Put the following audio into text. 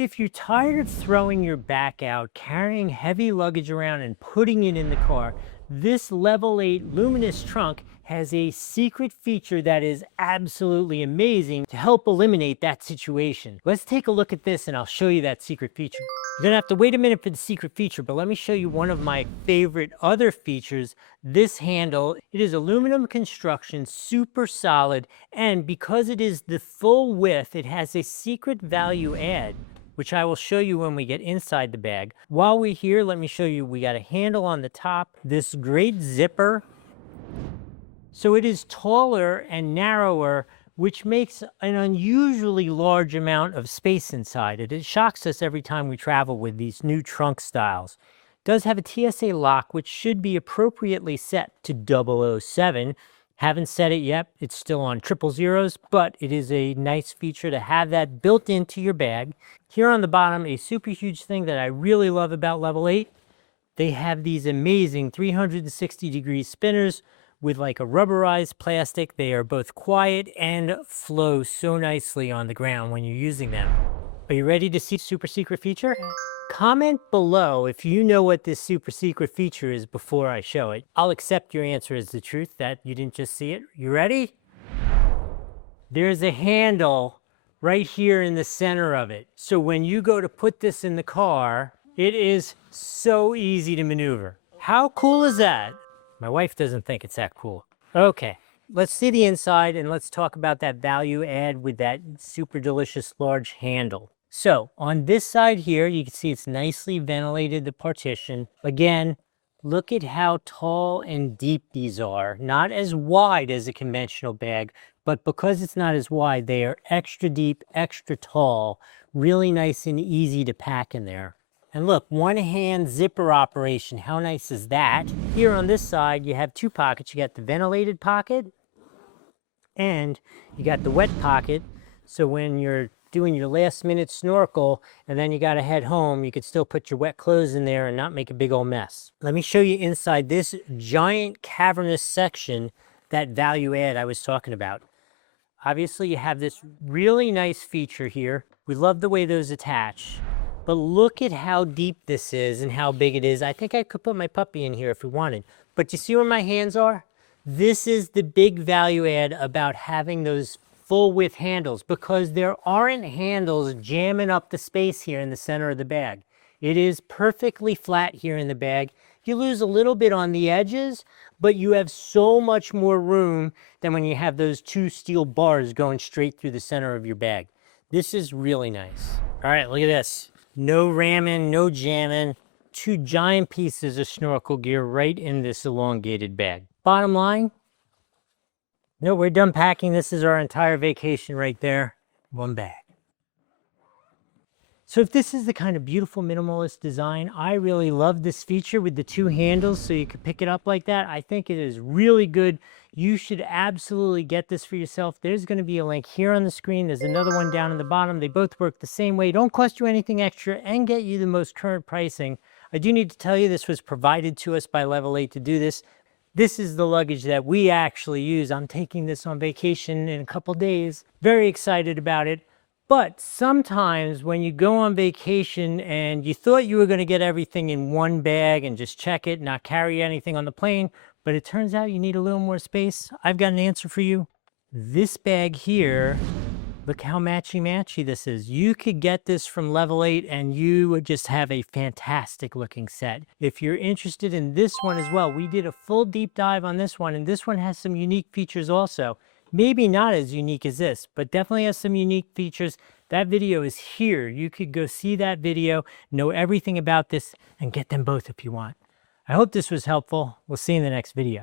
If you're tired of throwing your back out, carrying heavy luggage around and putting it in the car, this level 8 luminous trunk has a secret feature that is absolutely amazing to help eliminate that situation. Let's take a look at this and I'll show you that secret feature. You're gonna have to wait a minute for the secret feature, but let me show you one of my favorite other features. This handle, it is aluminum construction, super solid, and because it is the full width, it has a secret value add, which I will show you when we get inside the bag. While we're here, let me show you, we got a handle on the top, this great zipper. So it is taller and narrower, which makes an unusually large amount of space inside it. It shocks us every time we travel with these new trunk styles. It does have a TSA lock, which should be appropriately set to 007. Haven't set it yet. It's still on 000s, but it is a nice feature to have that built into your bag. Here on the bottom, a super huge thing that I really love about Level 8, they have these amazing 360-degree spinners with like a rubberized plastic. They are both quiet and flow so nicely on the ground when you're using them. Are you ready to see super secret feature? Comment below if you know what this super secret feature is before I show it. I'll accept your answer as the truth, that you didn't just see it. You ready? There's a handle right here in the center of it. So when you go to put this in the car, it is so easy to maneuver. How cool is that? My wife doesn't think it's that cool. Okay, let's see the inside and let's talk about that value add with that super delicious large handle. So on this side here, you can see it's nicely ventilated, the partition. Again, look at how tall and deep these are. Not as wide as a conventional bag, but because it's not as wide, they are extra deep, extra tall, really nice and easy to pack in there. And look, one hand zipper operation. How nice is that? Here on this side, you have two pockets. You got the ventilated pocket and you got the wet pocket. So when you're doing your last minute snorkel and then you got to head home, you could still put your wet clothes in there and not make a big old mess. Let me show you inside this giant cavernous section, that value add I was talking about. Obviously, you have this really nice feature here. We love the way those attach. But look at how deep this is and how big it is. I think I could put my puppy in here if we wanted. But you see where my hands are? This is the big value add about having those full width handles, because there aren't handles jamming up the space here in the center of the bag. It is perfectly flat here in the bag. You lose a little bit on the edges, but you have so much more room than when you have those two steel bars going straight through the center of your bag. This is really nice. All right, look at this. No ramming, no jamming. Two giant pieces of snorkel gear right in this elongated bag. Bottom line, no, we're done packing. This is our entire vacation right there. One bag. So if this is the kind of beautiful minimalist design, I really love this feature with the two handles so you can pick it up like that. I think it is really good. You should absolutely get this for yourself. There's going to be a link here on the screen. There's another one down in the bottom. They both work the same way. Don't cost you anything extra and get you the most current pricing. I do need to tell you this was provided to us by Level 8 to do this. This is the luggage that we actually use. I'm taking this on vacation in a couple days. Very excited about it. But sometimes when you go on vacation and you thought you were going to get everything in one bag and just check it, not carry anything on the plane, but it turns out you need a little more space, I've got an answer for you. This bag here, look how matchy-matchy this is. You could get this from Level 8 and you would just have a fantastic looking set. If you're interested in this one as well, we did a full deep dive on this one, and this one has some unique features also. Maybe not as unique as this, but definitely has some unique features. That video is here. You could go see that video, know everything about this, and get them both if you want. I hope this was helpful. We'll see you in the next video.